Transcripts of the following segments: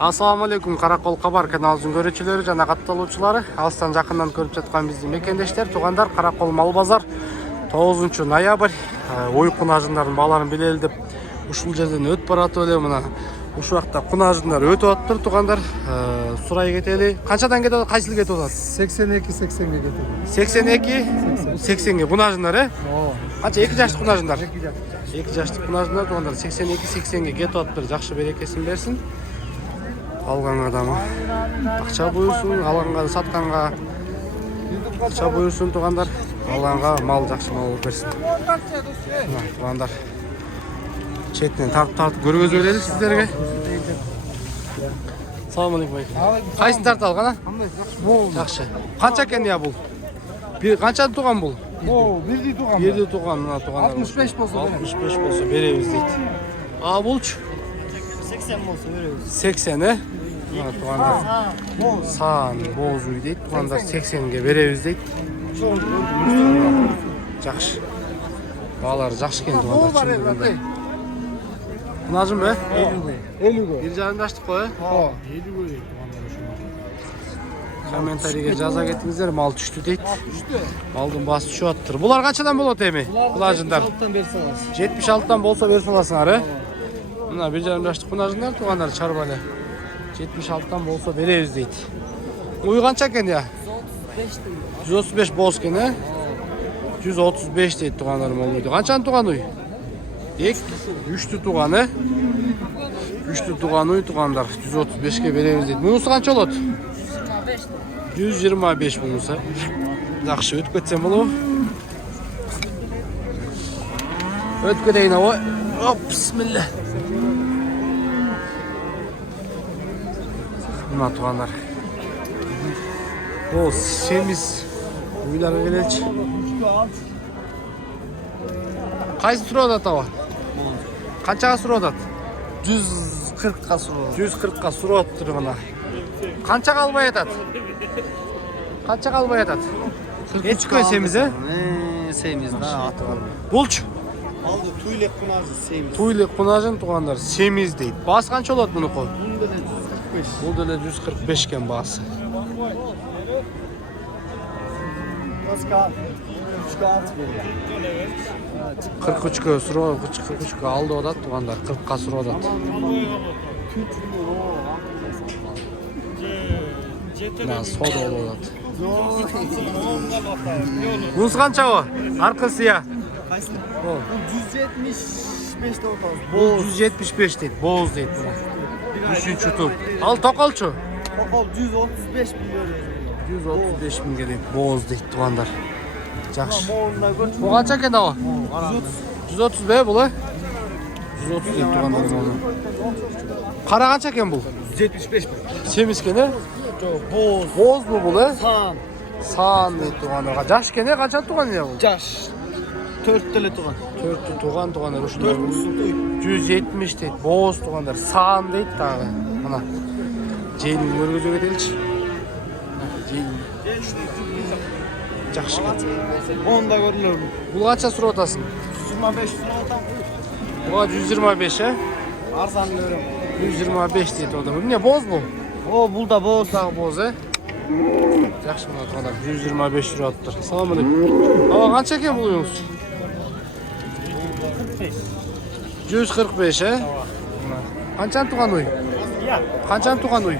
Assalamu alaikum, Каракол Кабар каналынын көрүүчүлөрү жана катталуучулары, алыстан жакындан көрүп жаткан биздин мекендештер, туугандар, Каракол мал базар 9 ноябрь ой кунажындардын бааларын билели деп ушул жерден өтүп баратып эле мына ушул жакта кунажындар өтүп атыптыр туугандар. Сурай кетели. Канчадан кетип атат? Кайсыл кетип атат? 82-80ге кетип. 82-80ге кунажындар, Ооба. Канча 2 жаштык кунажындар? 2 жаш. 2 жаштык кунажындар туугандар 82-80ге кетип атыптыр. Жакшы берекесин берсин. Алганга дагы акча буйрсун, алганга сатканга акча буйрсун туугандар. Алганга мал жакшы мал болуп берсин. Туугандар. Четинен тартып көргөзүп берели сиздерге. Салам алейкум. Кайсын тартып алган? Бул Жакшы. Канча экен я бул? Бир канча туган бул? бул бирди туган. Бирди туган, мына тугандар. 65 болсо берем. 65 болсо беребиз дейт. А булчу? 80 болсо беребиз. 80 Мына тугандар. Саан боозуй дейт. Тугандар 80ге беребиз дейт. Жакшы. Баалары жакшы экен тугандар. Кунажым бе? 50 Бир жарым жаштык кой, Ооба. 50 комментарийге жаза кетиңиздер, мал түштү дейт. Малдын баасы түшүп атыптыр. Булар канчадан болот эми? Кунажындар 76-тан берсе аласыз. 76-тан болсо берип саласыңар, Мына бир жарым жаштык кунажындар туугандар чарба эле. 76-тан болсо беребиз дейт. Уй канча экен я? 135 боз экен, 135 дейт туугандар молуйду. Канчанын туган уй? 3 туган, 3 туган уй туугандар 135ке беребиз дейт. Мунусу канча болот? 125 мунусу. Жакшы өтүп кетсем болобу? Өтүп кетейин ой. Оп, бисмилла. Мына туугандар. О, семиз уйларга келеличи. Кайсы сурап атат аба? Канчага сурап атат? 140ка суроо. 140ка сурап атыптыр мына. Канчага албай атат? Канчага албай атат? Эчкө семиз, Семиз да аты бар. Булчу? Алды туйлек кунажы семиз. Туйлек кунажын туугандар семиз дейт. Баасы канча болот мунуку? Бул деле 145. Бул деле 145 экен баасы. Таска 3 берем. 43кө суроо, 43кө алды атат туугандар, 40ка суроо атат. Мына содо болуп атат. Мунусу канча го? Аркысы я. Кайсы? Бул 175 деп атабыз. Бул 175 дейт, боз дейт мына. 3 туп. Ал токолчу? Токол 135 берем. 135 миңге дейт, боз дейт туугандар. Жакшы. Моунда көрчү. Бул канча экен аба? 130. 130 бе бул? 130 дейт туугандар муну. Кара канча экен бул? 175 бер. Семиз экен, Боз. Боз бу бул, Сан. Саан дейт туугандар. Жаш экен, канча туган я бул? Жаш. 4 деле туган. 4 туган туугандар ушундай. 4 170 дейт, боз туугандар. Саан дейт дагы. Мына. Жейин көргөзө кетеличи. Жейин. Жакшы экен. Онда көрүлөр. Бул канча сурап атасың? 125 суроо атам. Буга 125, Арзан берем. 125 дейт ода. Эмне боз бул? О, бул да боз. Дагы боз, Жакшы мына туугандар 125 сурап атыптыр. Салам алейкум. Аба канча экен бул уюңуз? 145, Канчаны туган уй? Канчаны туган уй?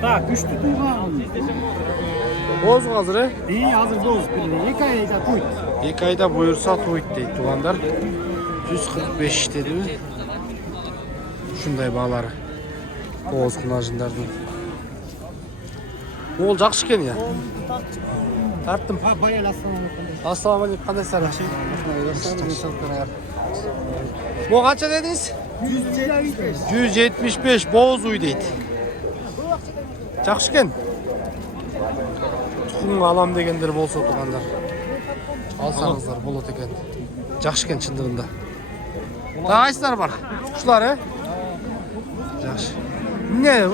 Так, 3 туган. Боз азыр, Азыр боз. 2 айда туйт. 2 айда буйрса туйт дейт туугандар. 145 дедими? Ушундай баалары. Боз кунажындардын. Ол жакшы экен я. Тарттым. Баян Ассаламу алейкум, кандайсыздар? Бу канча дедиңиз? 175 боз уй дейт. Жакшы экен. Тукумга алам дегендер болсо туугандар. Алсаңыздар болот экен. Жакшы экен чындыгында. Дагы кайсылар бар? Ушулар, Жакшы. Эмне?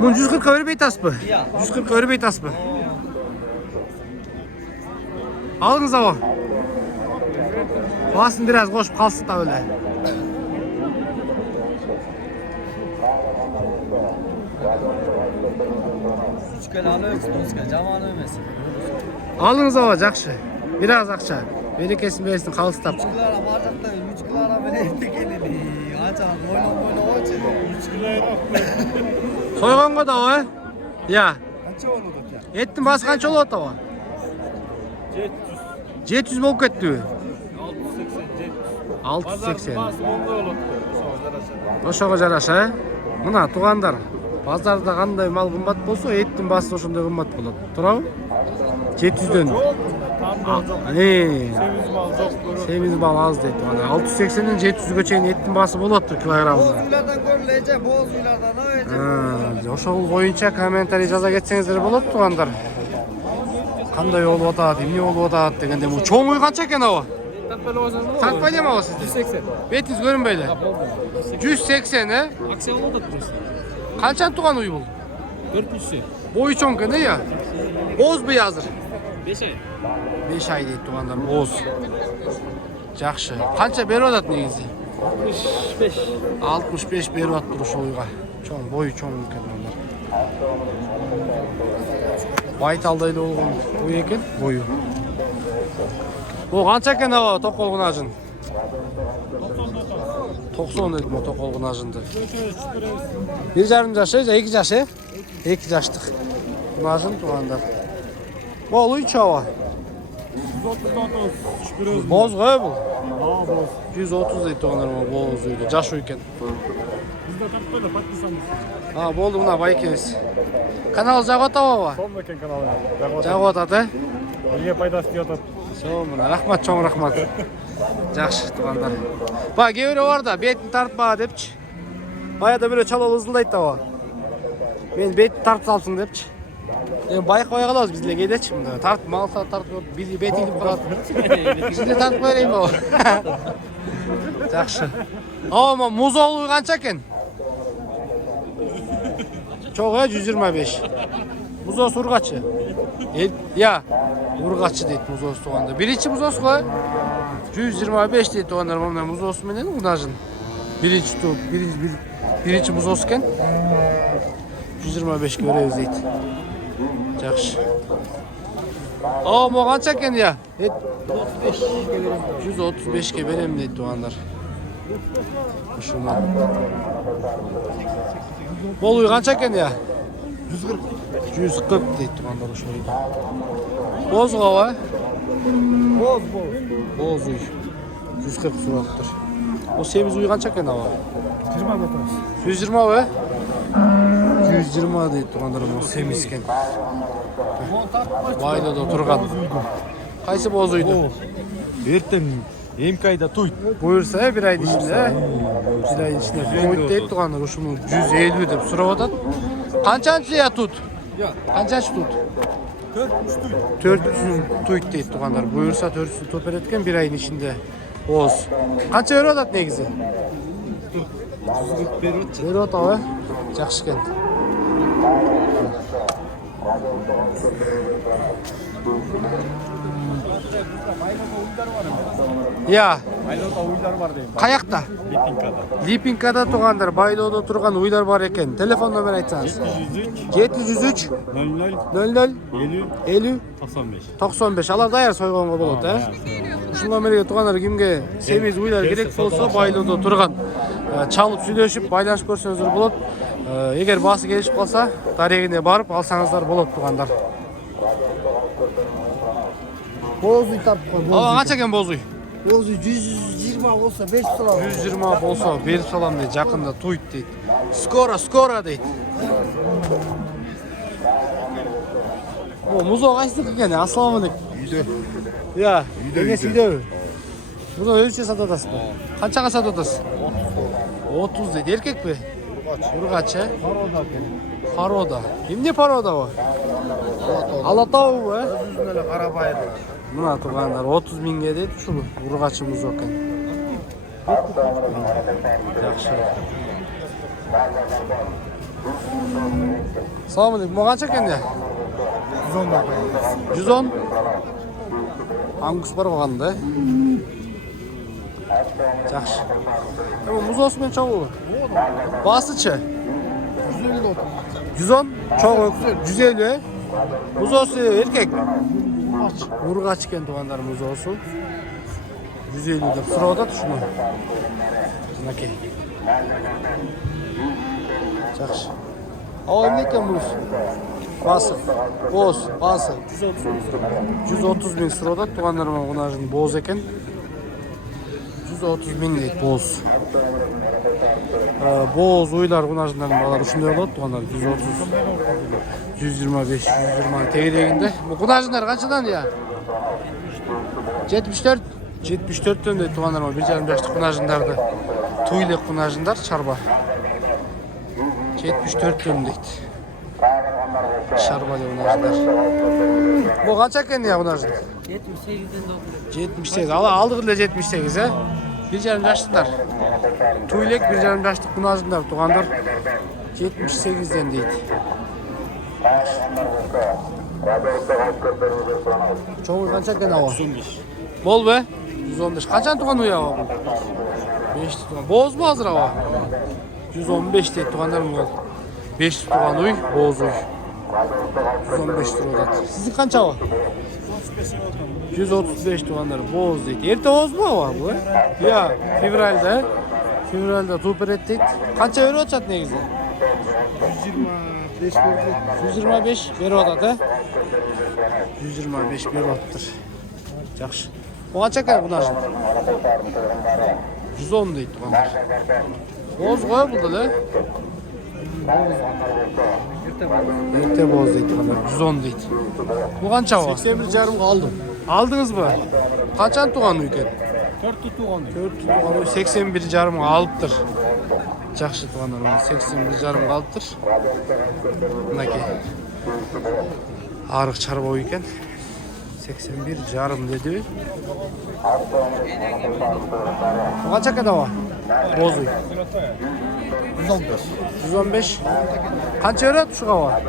Мун 140 бербей атасызбы? 140 бербей атасызбы? Алыңыз аба. Басын бир аз кошуп калсын да эле. Üç kere alıyorsun, Özkan. Caman övmesin. Alınız ava жақшы. Biraz akça. Berekesin versin kalыстap. 3 kilo ara marjakta 3 kilo ara beni etti gelini. Açan oynam açın. 3 kilo ara. Soyğongo da o. Ya. Kaça oldu ya? Ettin bası kança olot ava? 700. 700 болып кетті. 680. 680. Bası onda oldu. Ошого жараша. Мына тугандар, базарда кандай мал кымбат болсо, эттин басы ошондой кымбат болот. Туурабы? 700дөн. Semiz mal çok görüyor. Semiz бал аз дейт. Мына 680ден 700гө чейин эттин басы болот килограммда. Boz uylardan görülece, boz uylardan öyle. Ошол боюнча комментарий жаза кетсеңиздер болот тугандар. Кандай болуп атат, эмне болуп атат дегенде бул чоң уй канча экен aba? Тартпай дем aba сизде? 180. Бетиңиз көрүнбөйлү. 180 э? Aksiya oldu burası. Канчан туган уй бул? 400'ü. Бою чоң экен э я? Бозбу азыр? 5 ay. 5 ай дейт тугандар, боз. Жакшы. Канча берип атат негизи? 65. 65 берип атыптыр ошол уйга. Чоң, бою чоң экен алар. Байталдайлы болгон уй экен, бою. Бул канча экен аба токолгун ажын? 90 дедим о токолгун ажынды. 1,5 жаш, 2 жаш э? 2 жаштык. Бул ажын тугандар. Бул уй чаба. 130. Боз го бул. Aa boz. 130 дейт тугандар, боз уйду. Жаш уй экен. Bizde tatlı patlısanız. Болду мына байкебиз. Канал жагып атабы? Son eкен kanalı. Жагып атат э? Elge paydası diyordum. Шо мына рахмат, чоң рахмат. Жакшы тугандар. Ба кээ бирөө бар да бетин тартпа депчи. Баягы бирөө чалып ызылдайт да. Мен бетин тартып салсың депчи. Эми байкабай калабыз биз эле кээдечи мында. Тартып малса тартып бет илип калат. Биз эле тартып берейинби? Жакшы. Ама музол канча экен? Чоң 125. Музос ургачы. Я, ургачы дейт музос туганда. Биринчи музос го 125 дейт тугандар, мына музос менен унажын. Биринчи музос экен. 125 көрөбүз дейт. Жакшы. Мо канча экен я? 135ке берем дейт тугандар. Ушуну. Болуй канча экен я? 140. 140 дейт тугандар ошол. Бозго ба? Boz. Боз уй. 140 сураттыр. О семиз уй канча экен аба? 20 batırız. 120 ба? 120 дейт тугандар, о семиз экен. Байлоодо турган. Кайсы боз уйду? Erten Eмкайда туйт. Буюрса бир айдын ичинде, бир айдын ичинде туйт дейт тугандар, ушуну 150 деп сурап атат. Канчанчы я тут? Канчанчы тут? 400 туйт дейт тугандар. Буюрса 400 туп берет экен бир айдын ичинде. Боз. Канча берип атат негизи? 140 berut. Берип атабы? Жакшы экен. Я, Aylıkta uylar var diyeyim. каякта? Bipinkada. Липинкада тугандар, байлоодо турган уйлар бар экен. Телефон номер айтсаңыз. 703 00 00 50 50 95. 95. Алар даяр сойгонго болот, э? Ушул номерге тугандар кимге семиз уйлар керек болсо, байлоодо турган чалып сүйлөшүп байланышып көрсөңүздөр болот. Эгер басы келишип калса, дарегине барып алсаңыздар болот тугандар. Boz uy tapıp koy. Ага, канча экен боз уй? Boz uy 120 olsa 5 salam. 120 болсо берип салам дейт, жакында туйт дейт. Скоро дейт. О, музо кайсыдык экен? Ассаламу алейкум. Үйдө. Я, эмеси үйдөбү? Муну өзүнчө сатып атасызбы? Канчага сатып атасыз? 30 дейт. Эркекпи? Ургач, э? Парода. Эмне парода бу? Алатау, э? Özüzün öyle karabayır. Мына тугандар 30 миңге дейт ушул ургачы музо экен. Жакшы. Салам алейкум. Канча экен я? 110 bak. 110. Ангус бар калганда, э? Жакшы. Эми музосу менен чогуу. Басычы? 150 otur. 110. Çok 150 he. Muzosu erkek mi? Aç. Urgaç ekan tuğanlar muzosu. 150 deb so'radi shuni. Aka. Yaxshi. Ava nima ekan bunisi? Bası. Boz, bası. 130 bin so'radi tuğanlar mana bunajin boz ekan. 130 bin deydi boz. Boz uylar bunajindan balari shunday bo'ladi tuğanlar 130. 125, 120 tegirегinde. Bu kunajinlar qanchadan ya? 74. 74 tön deydi tuğanlar ama 1,5 yaşlı kunajindardı. Tuyluk kunajindar çarba. 74 tön deydi. Çarba deydi kunajindar. Bu kaç ekan ya kunajin? 78'den 78. Aldık ile 78 he. 1,5 yaşlılar. Tuyluk 1,5 yaşlı kunajindar tuğanlar 78'den deydi. Çoğul kaç ekan hava? 115. Bol be. 115. Kaçan tuğan uya hava? 5 tuğan. Boz mu hazır hava? 115 deydi tuğanlar mı bol? 5 tuğan uy, boz uy. 115 tuğan. Sizin kaç hava? 135 tuğanlar boz deydi. Erte boz mu hava bu? Ya fevralda. Fevralda tuğper ettik. Kaça euro açat negizi? 125 verdi. 125 beri odadı. 125 beri odadır. Yaxşı. O kaç ekan bunajin? 110 deydi tuğanlar. Boz koy buldu da. Erte boz deydi tuğanlar. 110 deydi. Bu kança hava? 81,5 aldım. Aldınız mı? Kaçan tuğan uyken? 4 tutuğun. 4 tuğan uy 81 jarım alıptır. Yaxşı tuğanlar 81 jarım alıptır. Mınaki. Arıq çarba uyken. 81 jarım dedi. O kaç ekan hava? Boz uy. 115. 115. Kança öret şu hava?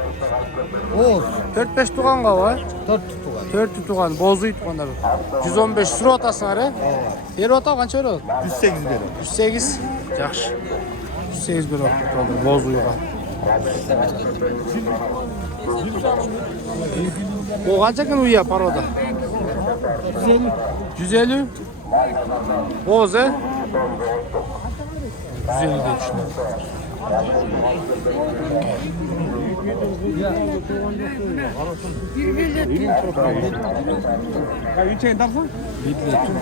Oğuz. 4-5 tuğan hava. 4 tutuğun. 4 tuğan, boz uy tuğanlar. 115 sürü otasın arı. Yer ota kança öret? 108 verir. 108. Yaxşı. 108 bir tuğanlar, boz uyga. O kança ekan uya paroda? 150. 150. Boz he? 150 deyip şunu.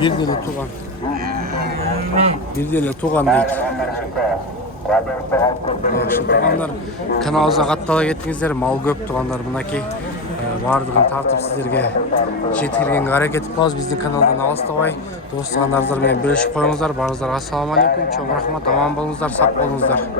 Bir deli tuğan. Bir deli tuğan deydi. Yaxşı tuğanlar kanalımıza kattala kеттіңіздер. Mal көп туғандар мынакей бардығын тартып сіздерге жеткізгенге әрекет етіп біздің каналдан алыстабай достығандарыңыздармен бөлісіп қойыңыздар. Барыңыздар. Ассаламу алейкум. Чоң рахмат. Аман болыңыздар, сақ болыңыздар.